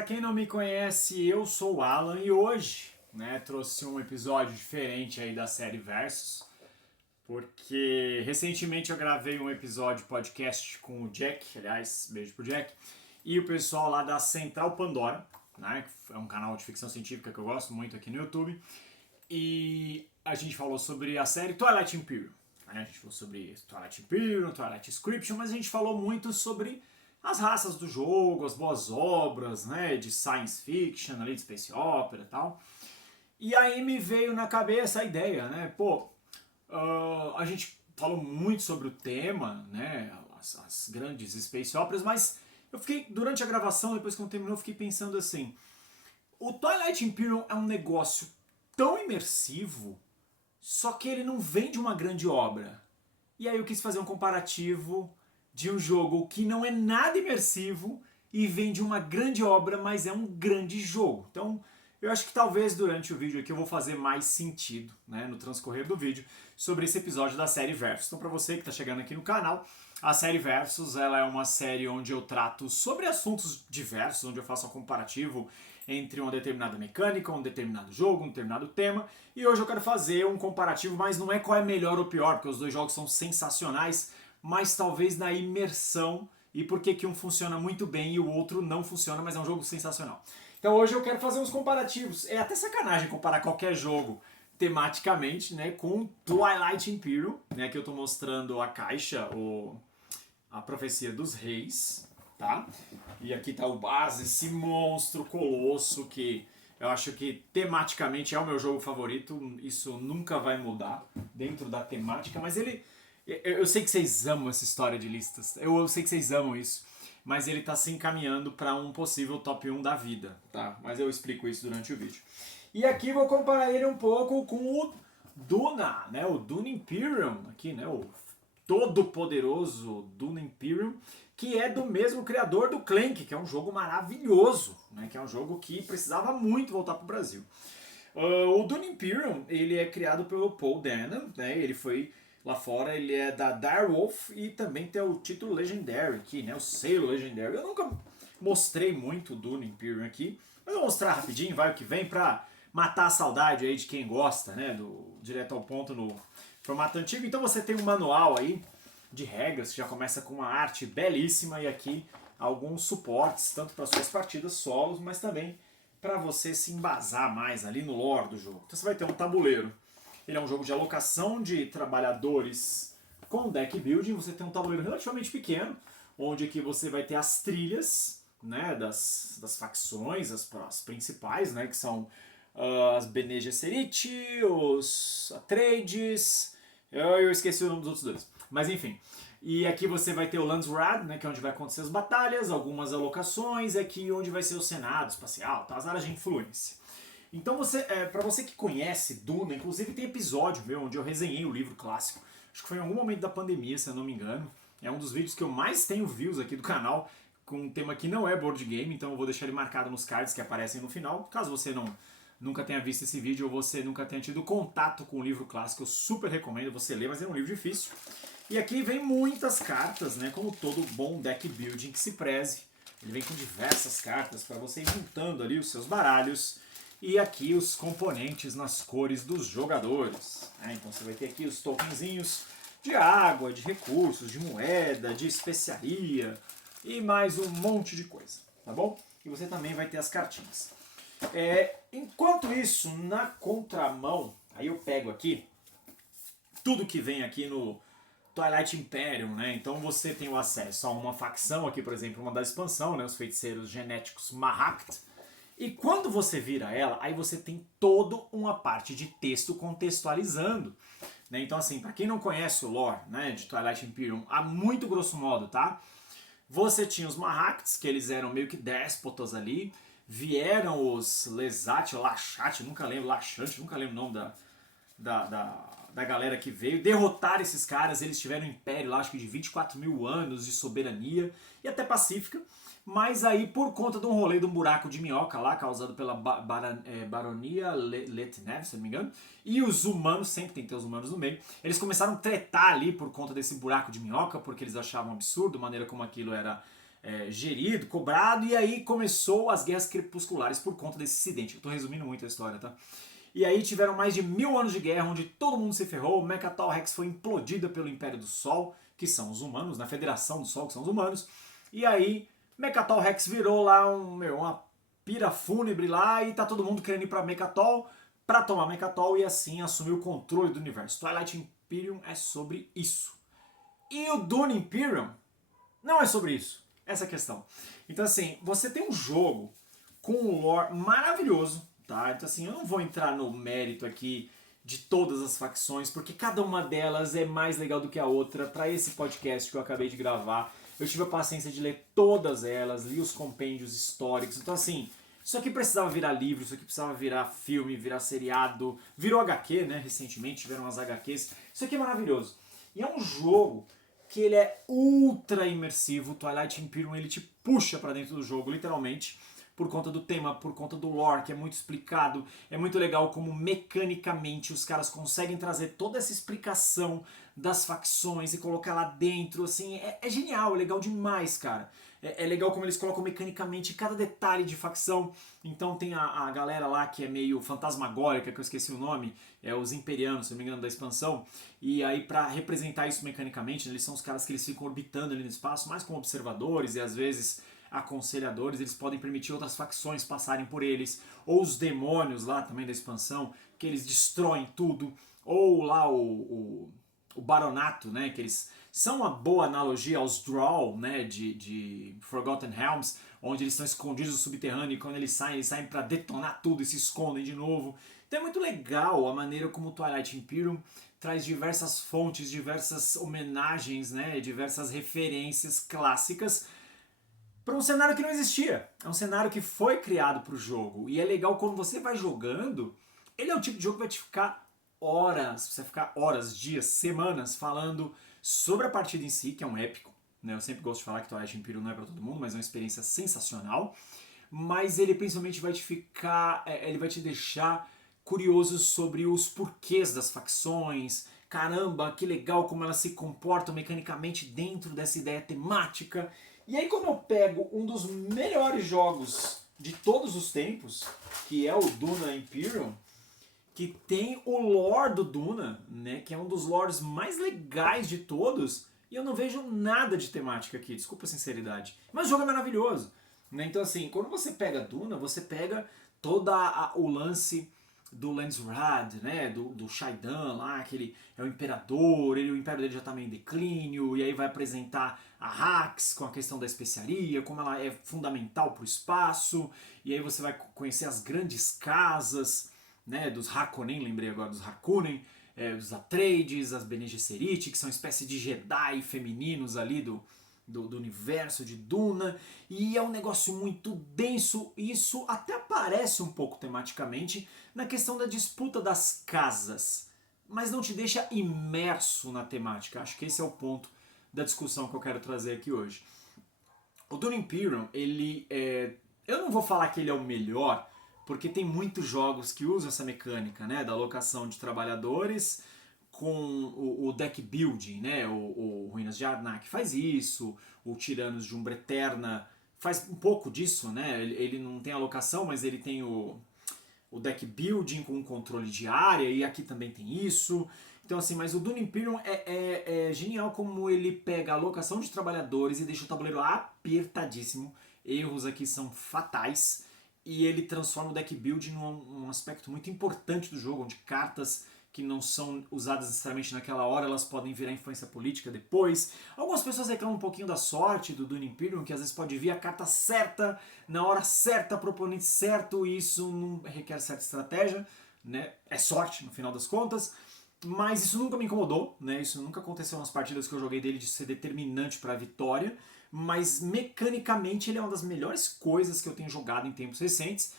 para quem não me conhece, eu sou o Alan e hoje, trouxe um episódio diferente aí da série Versus, porque recentemente eu gravei um episódio podcast com o Jack, aliás, beijo pro Jack, e o pessoal lá da Central Pandora, né, que é um canal de ficção científica que eu gosto muito aqui no YouTube, e a gente falou sobre a série Twilight Imperium. A gente falou sobre Twilight Imperium, Twilight Inscription, mas a gente falou muito sobre as raças do jogo, as boas obras, né, de science fiction, ali de space opera e tal. E aí me veio na cabeça a ideia, né, a gente falou muito sobre o tema, né, as grandes space operas, mas eu fiquei, durante a gravação, depois que eu terminou, eu fiquei pensando assim, o Twilight Imperium é um negócio tão imersivo, só que ele não vem de uma grande obra. E aí eu quis fazer um comparativo de um jogo que não é nada imersivo e vem de uma grande obra, mas é um grande jogo. Então, eu acho que talvez durante o vídeo aqui eu vou fazer mais sentido, né, no transcorrer do vídeo, sobre esse episódio da série Versus. Então, para você que está chegando aqui no canal, a série Versus ela é uma série onde eu trato sobre assuntos diversos, onde eu faço um comparativo entre uma determinada mecânica, um determinado jogo, um determinado tema. E hoje eu quero fazer um comparativo, mas não é qual é melhor ou pior, porque os dois jogos são sensacionais, mas talvez na imersão e porque que um funciona muito bem e o outro não funciona, mas é um jogo sensacional. Então hoje eu quero fazer uns comparativos. É até sacanagem comparar qualquer jogo tematicamente, né, com Twilight Imperium, né, que eu estou mostrando a caixa, a Profecia dos Reis, tá? E aqui tá o base, esse monstro colosso que eu acho que tematicamente é o meu jogo favorito, isso nunca vai mudar dentro da temática, mas ele... Eu sei que vocês amam essa história de listas, eu sei que vocês amam isso, mas ele tá se encaminhando para um possível top 1 da vida, tá? Mas eu explico isso durante o vídeo. E aqui vou comparar ele um pouco com o Duna, né? O Dune Imperium, aqui, né? O todo-poderoso Dune Imperium, que é do mesmo criador do Clank, que é um jogo maravilhoso, né? Que é um jogo que precisava muito voltar para o Brasil. O Dune Imperium, ele é criado pelo Paul Dano, né? Ele foi lá fora, ele é da Direwolf e também tem o título Legendary aqui, né? O selo Legendary. Eu nunca mostrei muito o Dune Imperium aqui, mas eu vou mostrar rapidinho, vai o que vem, pra matar a saudade aí de quem gosta, né? Do direto ao ponto no formato antigo. Então você tem um manual aí de regras, que já começa com uma arte belíssima e aqui alguns suportes, tanto para suas partidas solos, mas também para você se embasar mais ali no lore do jogo. Então você vai ter um tabuleiro. Ele é um jogo de alocação de trabalhadores com deck building. Você tem um tabuleiro relativamente pequeno, onde aqui você vai ter as trilhas, né, das facções, as principais, né, que são as Bene Gesserit, os Atreides, eu esqueci o nome dos outros dois. Mas enfim, e aqui você vai ter o Landsraad, né, que é onde vai acontecer as batalhas, algumas alocações, aqui onde vai ser o Senado espacial, tá, as áreas de influência. Então para você que conhece Duna, inclusive tem episódio meu onde eu resenhei o livro clássico, acho que foi em algum momento da pandemia, se eu não me engano, é um dos vídeos que eu mais tenho views aqui do canal, com um tema que não é board game, então eu vou deixar ele marcado nos cards que aparecem no final, caso você nunca tenha visto esse vídeo ou você nunca tenha tido contato com o livro clássico, eu super recomendo você ler, mas é um livro difícil. E aqui vem muitas cartas, né, como todo bom deck building que se preze. Ele vem com diversas cartas para você ir juntando ali os seus baralhos. E aqui os componentes nas cores dos jogadores. Então você vai ter aqui os tokenzinhos de água, de recursos, de moeda, de especiaria e mais um monte de coisa, tá bom? E você também vai ter as cartinhas. Enquanto isso, na contramão, aí eu pego aqui tudo que vem aqui no Twilight Imperium, né? Então você tem o acesso a uma facção aqui, por exemplo, uma da expansão, né? Os feiticeiros genéticos Mahakt. E quando você vira ela, aí você tem toda uma parte de texto contextualizando. Né? Então assim, para quem não conhece o lore, né, de Twilight Imperium, a muito grosso modo, tá? Você tinha os Mahakts, que eles eram meio que déspotas ali. Vieram os Lesat, ou Lachate, nunca lembro, Lachante, nunca lembro o nome da galera que veio. Derrotaram esses caras, eles tiveram um império lá, acho que de 24 mil anos de soberania e até pacífica. Mas aí, por conta de um rolê de um buraco de minhoca lá, causado pela baronia Letnev, se não me engano, e os humanos, sempre tem que ter os humanos no meio, eles começaram a tretar ali por conta desse buraco de minhoca, porque eles achavam absurdo a maneira como aquilo era gerido, cobrado, e aí começou as guerras crepusculares por conta desse incidente. Eu tô resumindo muito a história, tá? E aí tiveram mais de 1000 anos de guerra, onde todo mundo se ferrou, Mechatol Rex foi implodida pelo Império do Sol, que são os humanos, na Federação do Sol, que são os humanos, e aí Mechatol Rex virou lá uma pira fúnebre lá, e tá todo mundo querendo ir pra Mechatol, pra tomar Mechatol e assim assumir o controle do universo. Twilight Imperium é sobre isso. E o Dune Imperium não é sobre isso. Essa é a questão. Então assim, você tem um jogo com um lore maravilhoso, tá? Então assim, eu não vou entrar no mérito aqui de todas as facções, porque cada uma delas é mais legal do que a outra. Para esse podcast que eu acabei de gravar, eu tive a paciência de ler todas elas, li os compêndios históricos. Então assim, isso aqui precisava virar livro, isso aqui precisava virar filme, virar seriado, virou HQ, né? Recentemente tiveram umas HQs. Isso aqui é maravilhoso. E é um jogo que ele é ultra imersivo. Twilight Imperium ele te puxa para dentro do jogo, literalmente, por conta do tema, por conta do lore, que é muito explicado. É muito legal como mecanicamente os caras conseguem trazer toda essa explicação das facções e colocar lá dentro, assim, é genial, é legal demais, cara. É legal como eles colocam mecanicamente cada detalhe de facção. Então tem a galera lá que é meio fantasmagórica, que eu esqueci o nome, os Imperianos, se não me engano, da expansão. E aí pra representar isso mecanicamente, eles são os caras que eles ficam orbitando ali no espaço, mais como observadores e às vezes aconselhadores, eles podem permitir outras facções passarem por eles, ou os demônios lá também da expansão, que eles destroem tudo, ou lá o Baronato, né, que eles são uma boa analogia aos Drow, né, de Forgotten Realms, onde eles estão escondidos no subterrâneo e quando eles saem para detonar tudo e se escondem de novo. Então é muito legal a maneira como Twilight Imperium traz diversas fontes, diversas homenagens, né, diversas referências clássicas para um cenário que não existia. É um cenário que foi criado para o jogo. E é legal quando você vai jogando, ele é o tipo de jogo que vai te ficar horas, você vai ficar horas, dias, semanas falando sobre a partida em si, que é um épico. Né? Eu sempre gosto de falar que Twilight Imperium não é para todo mundo, mas é uma experiência sensacional. Mas ele principalmente vai te ficar, ele vai te deixar curioso sobre os porquês das facções. Caramba, que legal como elas se comportam mecanicamente dentro dessa ideia temática. E aí quando eu pego um dos melhores jogos de todos os tempos, que é o Duna Imperium, que tem o lore do Duna, né, que é um dos lores mais legais de todos, e eu não vejo nada de temática aqui, desculpa a sinceridade. Mas o jogo é maravilhoso. Né? Então assim, quando você pega Duna, você pega todo o lance do Landsraad, né, do Shaidan lá, que ele é o imperador, o império dele já está meio em declínio, e aí vai apresentar a Hax com a questão da especiaria, como ela é fundamental para o espaço, e aí você vai conhecer as grandes casas, né, dos Harkonnen, lembrei agora dos Harkonnen, dos Atreides, as Bene Gesserit, que são espécie de Jedi femininos ali do universo de Duna, e é um negócio muito denso, e isso até aparece um pouco tematicamente na questão da disputa das casas, mas não te deixa imerso na temática. Acho que esse é o ponto da discussão que eu quero trazer aqui hoje. O Dune Imperium, eu não vou falar que ele é o melhor, porque tem muitos jogos que usam essa mecânica, né, da alocação de trabalhadores com o deck building, né, o Ruínas de Arnak faz isso, o Tiranos de Umbra Eterna faz um pouco disso, né, ele não tem alocação, mas ele tem o deck building com controle de área, e aqui também tem isso. Então assim, mas o Dune Imperium é genial como ele pega a alocação de trabalhadores e deixa o tabuleiro apertadíssimo. Erros aqui são fatais. E ele transforma o deck building num aspecto muito importante do jogo, onde cartas que não são usadas necessariamente naquela hora, elas podem virar influência política depois. Algumas pessoas reclamam um pouquinho da sorte do Dune Imperium, que às vezes pode vir a carta certa, na hora certa, pro oponente certo, e isso não requer certa estratégia, né? É sorte, no final das contas. Mas isso nunca me incomodou, né? Isso nunca aconteceu nas partidas que eu joguei dele de ser determinante para a vitória. Mas mecanicamente ele é uma das melhores coisas que eu tenho jogado em tempos recentes.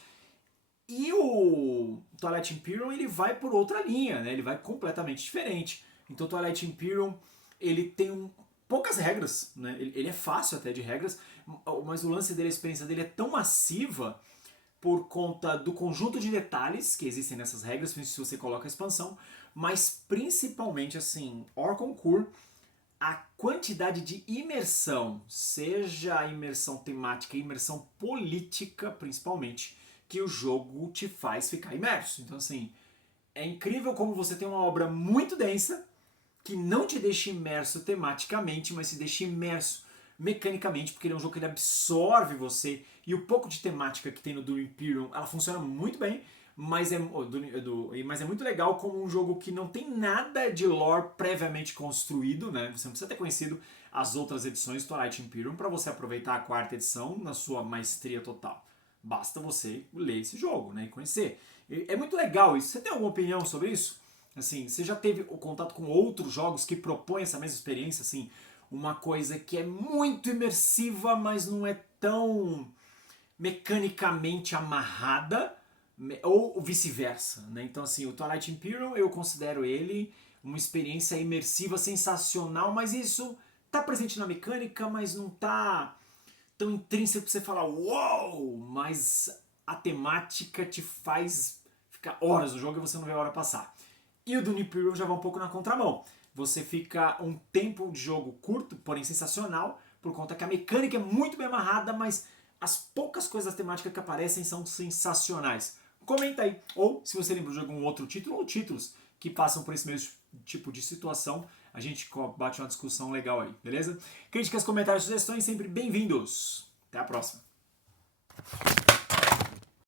E o Twilight Imperium ele vai por outra linha, né? Ele vai completamente diferente. Então o Twilight Imperium ele tem poucas regras, né? Ele é fácil até de regras, mas o lance dele, a experiência dele é tão massiva por conta do conjunto de detalhes que existem nessas regras, se você coloca a expansão, mas principalmente assim, Orconcourt a quantidade de imersão, seja a imersão temática e imersão política, principalmente, que o jogo te faz ficar imerso. Então, assim, é incrível como você tem uma obra muito densa, que não te deixa imerso tematicamente, mas te deixa imerso mecanicamente, porque ele é um jogo que ele absorve você, e o pouco de temática que tem no Dune Imperium, ela funciona muito bem, mas mas é muito legal como um jogo que não tem nada de lore previamente construído, né? Você não precisa ter conhecido as outras edições do Twilight Imperium para você aproveitar a quarta edição na sua maestria total. Basta você ler esse jogo, né, e conhecer. É muito legal isso. Você tem alguma opinião sobre isso? Assim, você já teve o contato com outros jogos que propõem essa mesma experiência, assim, uma coisa que é muito imersiva, mas não é tão mecanicamente amarrada, ou vice-versa, né? Então, assim, o Twilight Imperium eu considero ele uma experiência imersiva sensacional, mas isso tá presente na mecânica, mas não tá tão intrínseco que você fala uou, mas a temática te faz ficar horas no jogo e você não vê a hora passar. E o Dune Imperium já vai um pouco na contramão. Você fica um tempo de jogo curto, porém sensacional, por conta que a mecânica é muito bem amarrada, mas as poucas coisas da temática que aparecem são sensacionais. Comenta aí, ou se você lembra de algum outro título ou títulos que passam por esse mesmo tipo de situação, a gente bate uma discussão legal aí, beleza? Críticas, comentários, sugestões sempre bem-vindos. Até a próxima.